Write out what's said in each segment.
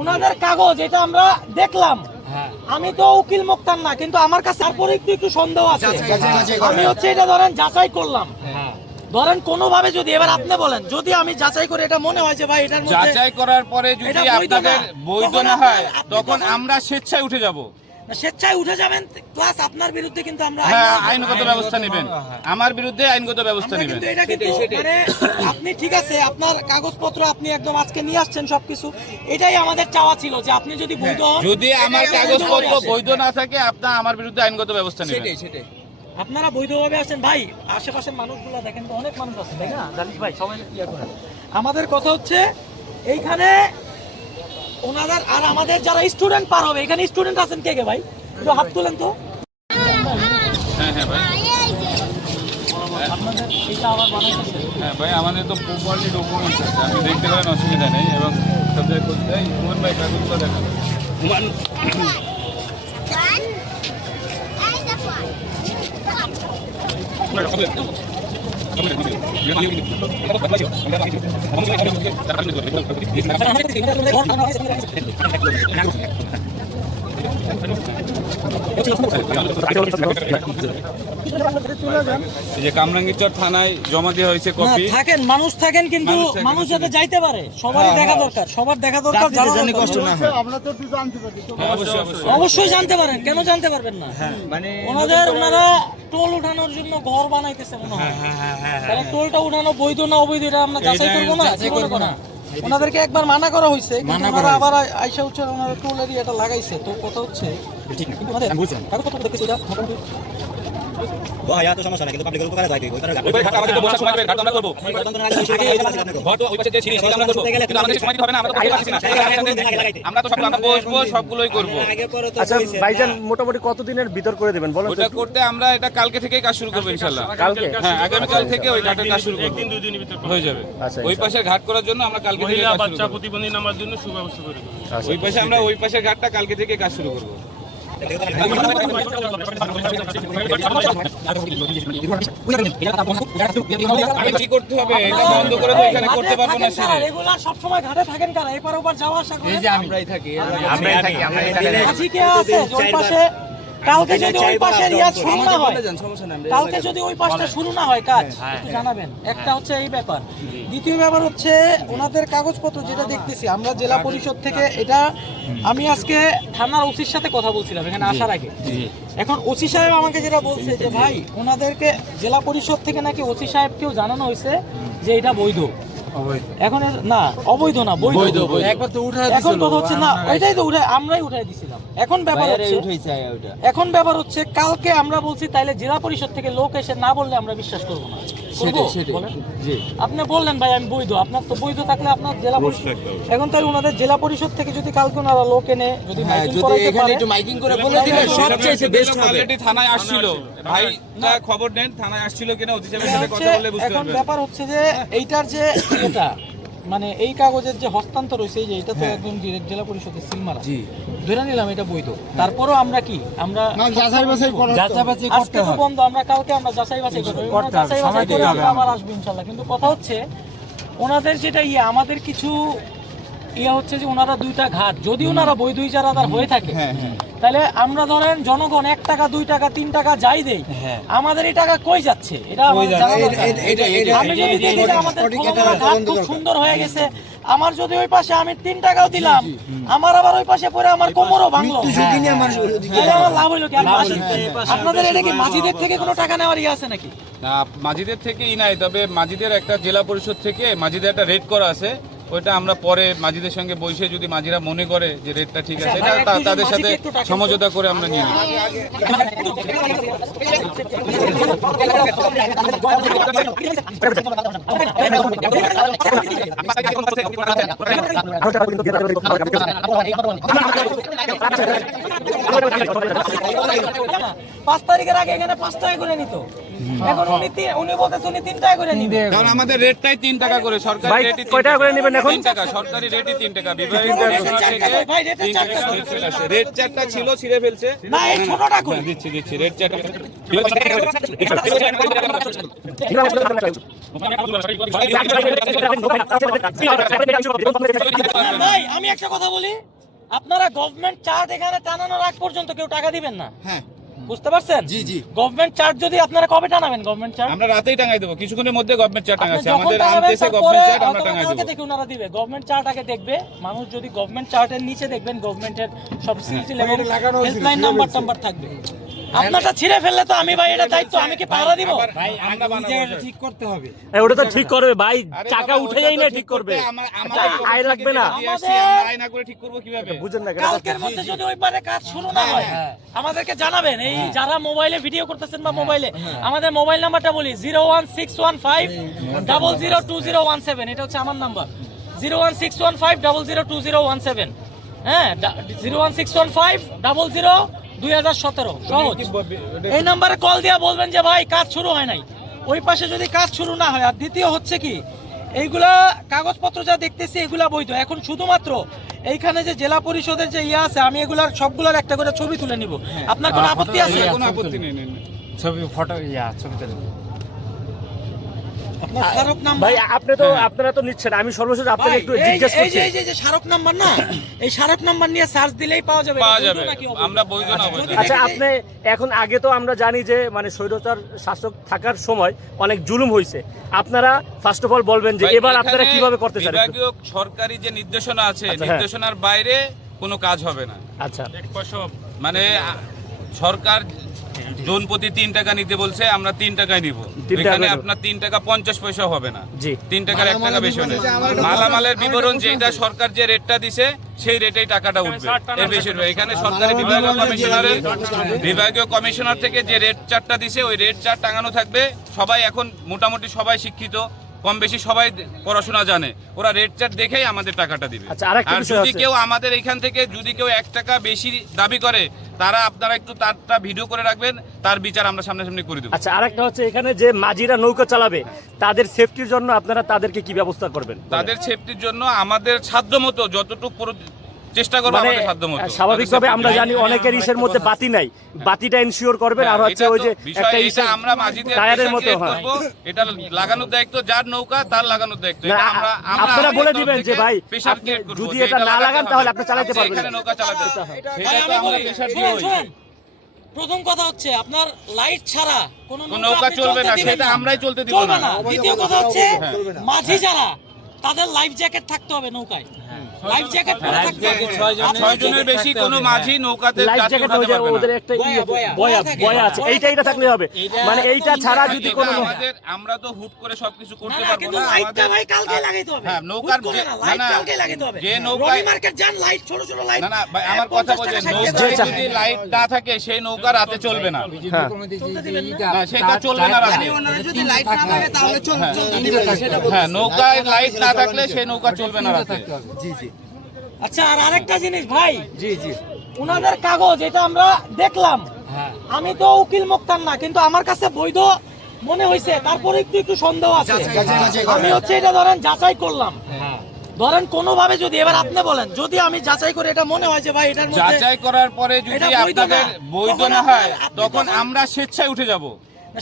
ওনাদের কাগজ এটা আমরা দেখলাম, আমি তো উকিল মুক্তার না, কিন্তু আমার কাছে তারপরে একটু সন্দেহ আছে। আমি হচ্ছে এটা ধরেন যাচাই করলাম, ধরেন কোনোভাবে যদি এবার আপনি বলেন, যদি আমি যাচাই করে এটা মনে হয় যে ভাই এটার মধ্যে যাচাই করার পরে যদি আপনাদের বৈধ না হয় তখন আমরা স্বেচ্ছায় উঠে যাব। স্বেচ্ছায় উঠে যাবেন, প্লাস আপনার বিরুদ্ধে কিন্তু আমরা আইনগত ব্যবস্থা নেবেন, আমার বিরুদ্ধে আইনগত ব্যবস্থা নেবেন। কিন্তু এটা কিন্তু মানে আপনি ঠিক আছে, আপনার কাগজপত্র আপনি একদম আজকে নিয়ে আসছেন সবকিছু, এটাই আমাদের চাওয়া ছিল যে আপনি যদি বৈধ হন, যদি আমার কাগজপত্র বৈধ না থাকে আপনারা আমার বিরুদ্ধে আইনগত ব্যবস্থা নেবেন। সেটাই আপনারা বৈধভাবে আসেন। ভাই আশেপাশের মানুষগুলো দেখেন তো, অনেক মানুষ আছে তাই না জানিস ভাই, সবাই ক্লিয়ার করেন। আমাদের কথা হচ্ছে এইখানে ওনাদের আর আমাদের যারা স্টুডেন্ট পার হবে, এখানে স্টুডেন্ট আছেন কে কে ভাই, একটু হাত তোলেন তো। হ্যাঁ ভাই, আপনাদের এটা আবার বানাইতেছে? হ্যাঁ ভাই, আমাদের তো প্রপারলি ডকুমেন্টস আছে, আপনি দেখতে পারেন, অসুবিধা নেই। এবং সবচেয়ে হুমান ভাই কাগজগুলো দেখান। হুমান যে কামরাঙ্গীরচর থানায় জমা দেওয়া হয়েছে কপি। থাকেন মানুষ থাকেন, কিন্তু মানুষ যাতে যাইতে পারে, সবারই দেখা দরকার, সবার দেখা দরকার। কষ্ট না হয় অবশ্যই জানতে পারেন, কেন জানতে পারবেন না? ওনারা টোল উঠানোর জন্য ঘর বানাইতেছে মনে হয়। তাহলে টোলটা উঠানো বৈধ না অবৈধ এটা আমরা যাচাই করবো না? ওনাদেরকে একবার মানা করা হয়েছে, ওনারা আবার আইসা উঠছে, ওনারা টোল এরিয়াটা লাগাইছে। তো কথা হচ্ছে সবগুলোই করবো। আচ্ছা ভাইজান, মোটামুটি কতদিনের ভিতর করে দেবেন বলেন? ওটা করতে আমরা এটা কালকে থেকেই কাজ শুরু করবো ইনশাআল্লাহ। কালকে? হ্যাঁ, আগামীকাল থেকে ওই ঘাটের কাজ শুরু করবো, হয়ে যাবে। ওই পাশের ঘাট করার জন্য আমরা কালকে থেকে কাজ শুরু করবো। প্রতিবন্ধী নামার জন্য সুব্যবস্থা করে দেবো। ওই পাশে আমরা ওই পাশের ঘাটটা কালকে থেকে কাজ শুরু করবো। কি করতে হবে? এটা বন্ধ করে তো এখানে করতে পারবো না। রেগুলার সব সময় ঘাটে থাকেন কারা? এপার ওপার যাওয়া আসা করেন? আমরাই থাকি। মাঝি কে আছে ওই পাশে? কালকে যদি ওই পাশে রিয়াজ শুরু না হয়, কালকে যদি ওই পাশটা শুরু না হয় কাজ, একটু জানাবেন। একটা হচ্ছে এই ব্যাপার। দ্বিতীয় ব্যাপার হচ্ছে ওনাদের কাগজপত্র যেটা দেখতেছি আমরা জেলা পরিষদ থেকে, এটা আমি আজকে থানার ওসির সাথে কথা বলছিলাম এখানে আসার আগে। এখন ওসি সাহেব আমাকে যেটা বলছে যে ভাই ওনাদেরকে জেলা পরিষদ থেকে নাকি ওসি সাহেবকেও জানানো হয়েছে যে এটা বৈধ। এখন না অবৈধ না, বৈধ। এখন কথা হচ্ছে না, ওইটাই তো আমরাই উঠাই দিছিলাম। এখন ব্যাপার হচ্ছে কালকে আমরা বলছি তাইলে জেলা পরিষদ থেকে লোক এসে না বললে আমরা বিশ্বাস করবো না। আপনি বললেন ভাই আমি বৈধ, আপনার তো বৈধ থাকলে আপনার জেলা পরিষদ, এখন তাই ওনাদের জেলা পরিষদ থেকে যদি কালকে ওনারা লোক এনে যদি মাইকিং করে বলে দিলে সবচেয়ে বেস্ট হবে। অলরেডি থানায় আসছিল ভাই, খবর নেন থানায় আসছিল কিনা, ওসি সাহেবের সাথে কথা বলে বুঝতে এখন পারবেন। ব্যাপার হচ্ছে যে এইটার যে এটা মানে এই কাগজের যে হস্তান্তর হয়েছে, এই যে এটা তো একদম ডিরেক্ট জেলা পরিষদের সিল মারা, ধরে নিলাম এটা বৈধ। তারপরও আমরা কি আমরা যাচাই বাছাই করতে হবে, বন্ধ। আমরা কালকে আমরা যাচাই বাছাই করব, যাচাই বাছাই করে আমরা আবার আসবো ইনশাআল্লাহ। কিন্তু কথা হচ্ছে ওনাদের যেটা আমাদের কিছু হচ্ছে যে ওনারা দুইটা ঘাট যদি ওনারা বৈধ ইজারাদার হয়ে থাকে, তাহলে আমরা ধরেন জনগণ 1 টাকা 2 টাকা 3 টাকা যাই দেই, আমাদের এই টাকা কই যাচ্ছে এটা আমাদের জানা দরকার। আমি যদি দেখি যে আমাদের ঘাট খুব সুন্দর হয়ে গেছে, আমার যদি ওই পাশে আমি 3 টাকাও দিলাম, আমার আবার ওই পাশে পড়ে আমার কোমরও ভাঙলো, তাহলে আমার লাভ হইলো কি? আপনাদের এটা কি মাঝিদের থেকে কোনো টাকা নেওয়ার আছে নাকি? না, মাঝিদের থেকে নাই, তবে মাঝিদের একটা জেলা পরিষদ থেকে মাঝিদের একটা রেট করা আছে, ওইটা আমরা পরে মাঝিদের সঙ্গে বসে যদি মাঝিরা মনে করে যে রেটটা ঠিক আছে, এটা তাদের সাথে সমঝোতা করে আমরা নিয়ে নিই। 5 তারিখের আগে এখানে 5 টাকা করে নিত, এখন উনি বলতেছে উনি 3 টাকা করে নিবে। কারণ আমাদের রেটটাই 3 টাকা করে, সরকারি ভাই, রেটই কয় টাকা করে নেবেন এখন? 3 টাকা, সরকারি রেটই 3 টাকা। বিভাগীয় কমিশনার থেকে ভাই, রেটের 3 চারটা টাকা করে। ফিক্স আছে। রেট চারটা ছিল, ছিঁড়ে ফেলছে। না, এই ছোটটা করে। দিচ্ছি রেট চারটা। ভাই আমি একটা কথা বলি, আপনারা গভর্নমেন্ট চার্ট এখানে টানানোর আগ পর্যন্ত কেউ টাকা দিবেন না। হ্যাঁ, বুঝতে পারছেন? জি জি। গভর্নমেন্ট চার্ট যদি আপনারা কবে টানাবেন? গভর্নমেন্ট চার্ট আমরা রাতেই টাঙাই দেবো, কিছুক্ষণের মধ্যে গভর্নমেন্ট চার্ট টাঙাচ্ছে। যখন আমাদের টানাবেন আনতেছে তারপরে গভর্নমেন্ট চার্ট, আমরা অথবা টাঙাই কালকে দেবো। থেকে ওনারা দিবে। গভর্নমেন্ট চার্ট আগে দেখবে মানুষ, যদি গভর্নমেন্ট চার্টের নিচে দেখবেন গভর্নমেন্টের সব সিলসিলা এবং হেল্পলাইন নাম্বার থাকবে। আপনারটা ছিঁড়ে ফেললে তো আমি ভাই এটা দায়িত্ব, আমি কি পাহারা দিব? ভাই আমরা বানাবো ঠিক করতে হবে। ওটা তো ঠিক করবে ভাই, টাকা উঠে যাই না ঠিক করবে, আয় লাগবে না। আয় না করে ঠিক করব কিভাবে? বুঝেন না কেন? কালকের মধ্যে যদি ওইবারে কাজ শুরু না হয় আমাদেরকে জানাবেন। এই যারা মোবাইলে ভিডিও করতেছেন বা মোবাইলে, আমাদের মোবাইল নাম্বারটা বলি 01615002017। এটা হচ্ছে আমার নাম্বার, 01615002017। হ্যাঁ, 01615002017 সহজ। এই নাম্বারে কল দিয়ে বলবেন যে ভাই কাজ শুরু হয় নাই, ওই পাশে যদি কাজ শুরু না হয়। আর দ্বিতীয় হচ্ছে কি, এইগুলা কাগজপত্র যা দেখতেছি এগুলা বৈধ। এখন শুধুমাত্র এইখানে যে জেলা পরিষদের যে ইয়ে আছে, আমি এগুলার সবগুলার একটা করে ছবি তুলে নিব। আপনার কোনো আপত্তি আছে? কোনো আপত্তি নেই। ছবি ফটো ছবি তুলে আপনার স্মারক নাম্বার ভাই আপনি তো, আপনারা তো নিচ্ছেন, আমি সর্বশেষ আপনাকে একটু জিজ্ঞেস এই করছি। যে স্মারক নাম্বার না, এই স্মারক নাম্বার নিয়ে সার্চ দিলেই পাওয়া যাবে। পাওয়া এটা যাবে। বৈধ নাকি অবৈধ? আমরা বৈধ না অবৈধ। আচ্ছা, আপনি এখন, আগে তো আমরা জানি যে মানে স্বৈরতার শাসক থাকার সময় অনেক জুলুম হয়েছে, আপনারা ফার্স্ট অফ অল বলবেন যে ভাই, এবার আপনারা এখানে কিভাবে করতে চান? বিভাগীয় সরকারি যে নির্দেশনা আছে, আচ্ছা, হ্যাঁ। নির্দেশনার বাইরে কোনো কাজ হবে না। আচ্ছা, মানে সরকার জন প্রতি 3 টাকা নিতে বলছে, আমরা 3 টাকায় নিব। 3 টাকা এখানে নেব। আপনার 3 টাকা 50 পয়সা হবে না। জি। 3 টাকার 1 টাকা বেশি হবে। মালামালের বিবরণ যেটা সরকার যে রেটটা দিছে সেই রেটেই টাকাটা উঠবে, এর বেশি উঠবে। এখানে সরকারি বিভাগীয় কমিশনার থেকে যে রেট চার্টটা দিছে ওই রেট চার্ট টাঙানো থাকবে। সবাই এখন মোটামুটি সবাই শিক্ষিত, কম বেশি সবাই পড়াশোনা জানে, ওরা রেট চার্ট দেখেই আমাদের টাকাটা দিবে। আচ্ছা, আরেকটা আর বিষয় যদি আছে। কেউ আমাদের এখান থেকে যদি কেউ 1 টাকা বেশি দাবি করে, তারা আপনারা একটু তারটা ভিডিও করে রাখবেন, তার বিচার আমরা সামনাসামনি করে দেবো। আচ্ছা, আরেকটা হচ্ছে এখানে যে মাঝিরা নৌকা চালাবে তাদের সেফটির জন্য আপনারা তাদেরকে কি ব্যবস্থা করবেন? তাদের সেফটির জন্য আমাদের সাধ্যমতো যতটুকু চেষ্টা করবো, মানে আমাদের সাধ্যমতো। স্বাভাবিকভাবে আমরা জানি অনেকের ইসের মধ্যে বাতি নাই, বাতিটা এনশিওর করবেন। আর হচ্ছে ওই যে একটা এটা আমরা মাঝিদের টায়ারের মতো, create হ্যাঁ। করবো, এটা লাগানোর দায়িত্ব যার নৌকা তার লাগানোর দায়িত্ব। না, এটা আপনারা বলে আমাদের দিবেন তরফ যে থেকে ভাই pressure আপনি create করবো যদি যে এটা না লাগাতে লাগান হবে। তাহলে আপনি চালাতে আপনি পারবেন এখানে না। নৌকা চালাতে হবে। ভাই, সেটা তো আমি আমরা বলি, pressure শুনেন, দিই। শুনেন। প্রথম কথা হচ্ছে আপনার লাইট ছাড়া কোনো নৌকা আপনি চলবে না, দিবেন সেটা আমরাই চলতে দিব চলবে না। না। দ্বিতীয় কথা হচ্ছে মাঝি যারা, তাদের লাইফ জ্যাকেট থাকতে হবে নৌকায়। লাইফ জ্যাকেট পরে থাকতে হবে। 6 জনের বেশি কোনো মাঝি নৌকাতে লাইফ যাত্রী জ্যাকেট উঠাতে পারবে না। ওদের একটা বয়া আছে, এইটা থাকলে হবে। মানে এইটা ছাড়া যদি কোনো আমরা তো হুট করে সবকিছু না, করতে না, পারবো কিন্তু না। লাইটটা ভাই কালকে লাগাইতে হবে। হ্যাঁ, নৌকার হুট করে যে- না, লাইট না, না, কালকে লাগাইতে হবে। যে নৌকায়- রবি মার্কেট যান, লাইট ছোট ছোট লাইট। না না ভাই, আমার কথা বলছেন, 50 টাকা, 60 নৌকায় টাকা। যদি লাইট না থাকে সেই নৌকা রাতে চলবে না। হ্যাঁ। চলতে দিবেন না? না, সেটা চলবে না রাতে। যদি লাইট না লাগে তাহলে চলতে দিবেন না, সেটা বলছি। হ্যাঁ, নৌকায় লাইট না থাকলে সেই নৌকা চলবে না রাতে। আচ্ছা, আর আরেকটা জিনিস ভাই, ওনাদের কাগজ এটা আমরা দেখলাম, আমি তো উকিল মুক্তার না, কিন্তু আমার কাছে বৈধ মনে হয়েছে, তারপরে একটু একটু সন্দেহ আছে। আমি হচ্ছে এটা ধরেন যাচাই করলাম, ধরেন কোনোভাবে যদি, এবার আপনি বলেন, যদি আমি যাচাই করে এটা মনে হয় যে ভাই এটার মধ্যে যাচাই করার পরে যদি এটা বৈধ আপনাদের না, বৈধ তখন না হয়, আপনি তখন আমরা স্বেচ্ছায় উঠে যাব।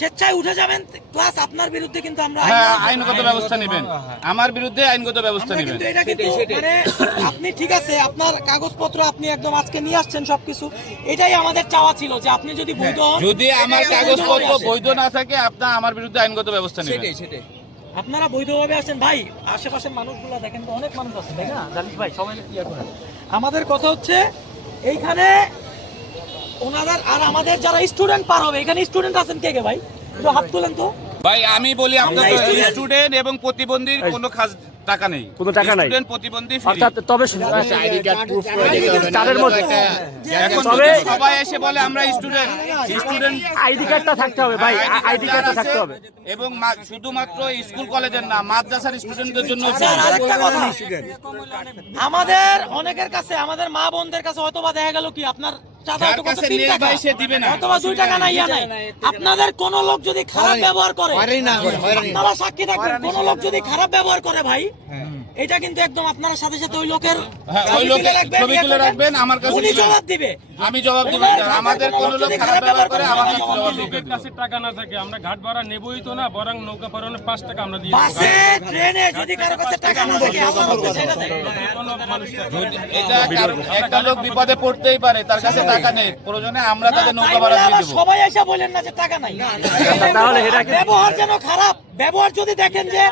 স্বেচ্ছায় উঠে যাবেন, প্লাস আপনার বিরুদ্ধে কিন্তু আমরা হ্যাঁ, আইনগত ব্যবস্থা নেবেন, আমার বিরুদ্ধে আইনগত ব্যবস্থা আমরা নেবেন। কিন্তু এটা কিন্তু মানে আপনি ঠিক আছে, আপনার কাগজপত্র আপনি একদম আজকে নিয়ে আসছেন সবকিছু, এটাই আমাদের চাওয়া ছিল যে আপনি যদি বৈধ হন, যদি আমার এটাই কাগজপত্র বৈধ বৈধ না থাকে, আপনার আমার বিরুদ্ধে আইনগত ব্যবস্থা নেবেন। আপনারা বৈধভাবে আসেন ভাই। আশেপাশের মানুষগুলো দেখেন তো, অনেক মানুষ আছে, তাই না জানিস ভাই, সবাই ক্লিয়ার করেন। আমাদের কথা হচ্ছে এইখানে ওনাদের আর আমাদের যারা স্টুডেন্ট পার হবে, এখানে স্টুডেন্ট আছেন কে কে ভাই, একটু হাত তুলেন তো। ভাই আমি বলি, আপনাদের আমরা student- স্টুডেন্ট এবং প্রতিবন্ধীর কোনো টাকা নেই, কোনো টাকা নাই। স্টুডেন্ট প্রতিবন্ধী free। অর্থাৎ তবে তাদের মধ্যে এখন তবে যদি সবাই এসে বলে আমরা স্টুডেন্ট আইডি কার্ডটা থাকতে হবে ভাই, আইডি কার্ডটা থাকতে হবে। এবং শুধুমাত্র স্কুল কলেজের না, মাদ্রাসার স্টুডেন্টদের জন্য স্যার, আরেকটা কথা, আমাদের অনেকের কাছে, আমাদের মা বোনদের কাছে হয়তো বা দেখা গেল কি আপনার চাঁদা যার তো কত কাছে 3 নেই টাকা ভাই সে দিবে না। অথবা 2 টাকা না ইয়া নাই। আপনাদের কোন লোক যদি খারাপ ব্যবহার করে, আপনারা সাক্ষী থাকবেন, কোন লোক যদি খারাপ ব্যবহার করে ভাই, এটা কিন্তু একদম আপনারা সাথে সাথে ওই লোকের হ্যাঁ, ওই লোকের ছবি তুলে রাখবেন, আমার কাছে উনি দিবেন। জবাব দিবে। আমি জবাব দিব। আমাদের কোন লোক খারাপ ব্যবহার করে আমাকে জবাব দিবে। লোকের কাছে টাকা না থাকে আমরা ঘাট ভাড়া নেবই তো না, বরং নৌকা পারানোর 5 টাকা আমরা দিয়ে বাসে ট্রেনে যদি কারো কাছে টাকা না থাকে আল্লাহ বলতে সেটা দেয়। কোনো মানুষ এটা একটা লোক বিপদে পড়তেই পারে, তার কাছে টাকা নেই, প্রয়োজনে আমরা তাদের তাই নৌকা বলে ভাড়া দিয়ে আবার দেবো। সবাই এসে বলেন না যে টাকা নাই। তাহলে এটা কি- ব্যবহার যেন খারাপ, ব্যবহার যদি দেখেন যে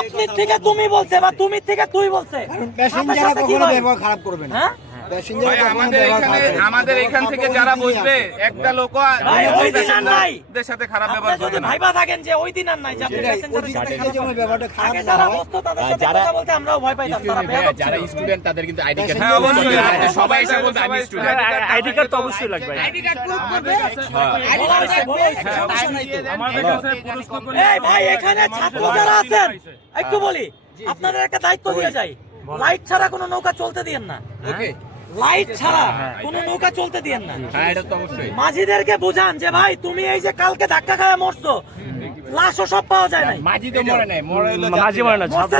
আপনি থেকে তুমি বলছে বা তুমি থেকে তুই বলছে, প্যাসেঞ্জাররা কখনো ব্যবহার খারাপ করবে না। হ্যাঁ প্যাসেঞ্জার ভাই, কখনো আমাদের ব্যবহার এখানে খারাপ করবে না। আমাদের এখান থেকে যারা বসবে একটা লোক ভাই, ওই দিন আর নাই। প্যাসেঞ্জারদের সাথে খারাপ আপনি ব্যবহার যদি করবে না। ভাইবা থাকেন যে ওই দিন আর নাই যে আপনি সেটাই, প্যাসেঞ্জারের ওই সাথে দিন থেকে যেমন ব্যবহারটা খারাপ আগে না যারা হয়, বসতো তাদের সাথে কথা বলতে আমরাও ভয় পাইতাম, তারা বেয়াদব ছিল। স্টুডেন্ট তাদের কিন্তু আইডি কার্ড হ্যাঁ, অবশ্যই। সবাই এসে বলতে আমি স্টুডেন্ট। আইডি কার্ড তো অবশ্যই লাগবে। আমাদের কাছে বলা হয়েছে, বলা হয়েছে। আমাদের কাছে প্রশ্ন করে এই ভাই, এখানে ছাত্র যারা আছেন একটু বলি, আপনাদের একটা দায়িত্ব দিয়ে যাই, লাইট ছাড়া কোনো নৌকা চলতে দিয়েন না। লাইট ছাড়া কোনো নৌকা চলতে দিয়েন না। হ্যাঁ, এটা তো অবশ্যই। মাঝিদেরকে বুঝান যে ভাই তুমি এই যে কালকে ধাক্কা খায় মরছো, লাশও সব পাওয়া যায় নাই, মাঝি তো মরে নাই, মরে হলো মাঝি মারে না, মরছে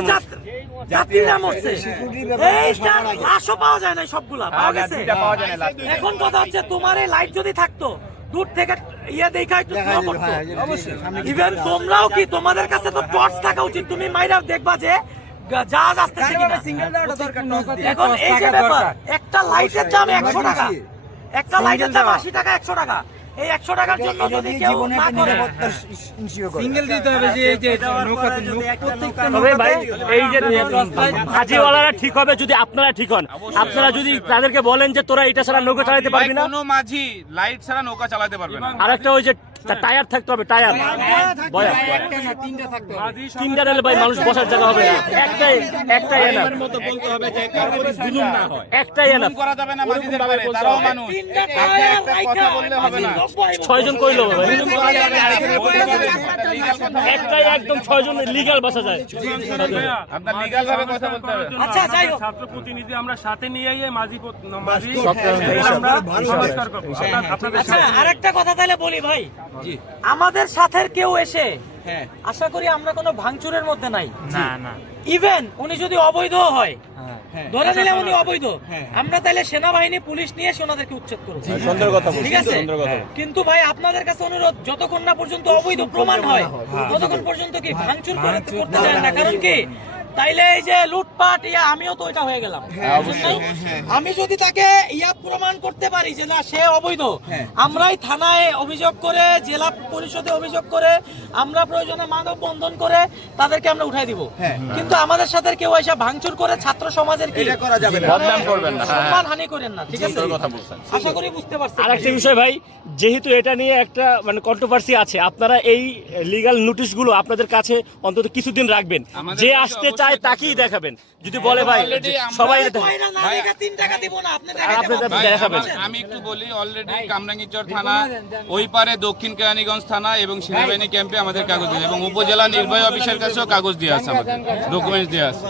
যাত্রীরা মরছে, সিকিউরিটির ব্যাপারে এইটা লাশও পাওয়া যায় নাই, সবগুলা পাওয়া গেছে। দুইটা পাওয়া যায় না last এ। এখন কথা হচ্ছে তোমার এই লাইট যদি থাকতো, দূর থেকে ইয়ে দেখা একটু দেখা slow যায়, করতো। হ্যাঁ, অবশ্যই সামনে কিছু ইভেন একটা তোমরাও কি, তোমাদের কাছে তো টর্চ থাকা উচিত, তুমি মাইরা দেখবা যে জাহাজ আসতেছে কিনা। এখন এই যে ব্যাপার, একটা লাইটের দাম 100 টাকা, একটা লাইটের দাম 80 টাকা, 100 টাকা। এই 100 টাকার জন্য এটা যদি দিয়ে কেউ জীবনে না একটা করে, নিরাপত্তা ইনশিওর করে। তবে ভাই এই যে হাজিওয়ালারা ঠিক হবে যদি আপনারা ঠিক হন। আপনারা যদি তাদেরকে বলেন যে তোরা এটা ছাড়া নৌকা চালাতে ভাই, পারবি না, কোনো মাঝি লাইট ছাড়া নৌকা চালাতে পারবে না। আর একটা ওই যে টায়ার থাকতে হবে, টায়ার বয়া তিনটা রেলে ভাই মানুষ বসার জায়গা হবে না, একটাই এনাফ, একটাই এনাফ। করা যাবে না মাঝিদের ব্যাপারে, তারাও মানুষ। তিনটা আপনি টায়ার একটা রাইখা কথা বললে হবে না। 6 জন কইলো ভাই, করা যাবে না, এটা legal কথা। একটাই একদম 6 জন লিগ্যাল বসা যায়। আপনার লিগ্যাল ভাবে কথা বলতে হবে। আচ্ছা, যাই হোক। ছাত্র প্রতিনিধি আমরা সাথে নিয়ে মাঝি মাঝি সপ্তাহে আমরা ভালো সংস্কার করবো আপনাদের আচ্ছা, আরেকটা কথা তাহলে বলি ভাই, আমাদের সাথে কেউ এসে, আশা করি আমরা কোনো ভাঙচুরের মধ্যে নাই। না না ইভেন উনি যদি অবৈধ হয়, ধরে নিলাম উনি অবৈধ, আমরা তাহলে সেনাবাহিনী পুলিশ নিয়ে এসে ওনাদেরকে উচ্ছেদ করবো, ঠিক আছে? কিন্তু ভাই আপনাদের কাছে অনুরোধ, যতক্ষণ না পর্যন্ত অবৈধ প্রমাণ হয় ততক্ষণ পর্যন্ত কি ভাঙচুর করতে চান না। কারণ কি, তাইলে এই যে লুটপাট ইয়া, আমিও তো ওইটা হয়ে গেলাম। বুঝলেন? আমি যদি তাকে ইয়া প্রমাণ করতে পারি যে না সে অবৈধ, আমরাই থানায় অভিযোগ করে, জেলা পরিষদে অভিযোগ করে, আমরা প্রয়োজনে মানববন্ধন করে তাদেরকে আমরা উঠাই দিব। কিন্তু আমাদের সাথে কেউ এসে ভাঙচুর করে ছাত্র সমাজের কি বদনাম করবেন না। সম্মান হানি করেন না, ঠিক আছে? কথা বলছেন। আশা করি বুঝতে পারছেন। আর একটা বিষয় ভাই, যেহেতু এটা নিয়ে একটা মানে কন্ট্রোভার্সি আছে, আপনারা এই লিগ্যাল নোটিশগুলো আপনাদের কাছে অন্তত কিছুদিন রাখবেন, আমাদের যে কাছে আসতে চায় অবশ্যই তাকেই দেখাবেন। যদি বলে ভাই already আমরা- সবাই কয়রা না দেখা 3 টাকা দিব না, আপনি আপনি দেখাইতে ভাই, দেখাবেন। আমি একটু বলি, অলরেডি কামরাঙ্গীরচর থানা, ওই পারে দক্ষিণ কেরানীগঞ্জ থানা এবং সেনাবাহিনী ক্যাম্পে আমাদের কাগজ দিয়ে, এবং উপজেলা নির্বাহী অফিসের কাছেও কাগজ দিয়ে আছে, আমাদের ডকুমেন্টস দিয়ে আছে।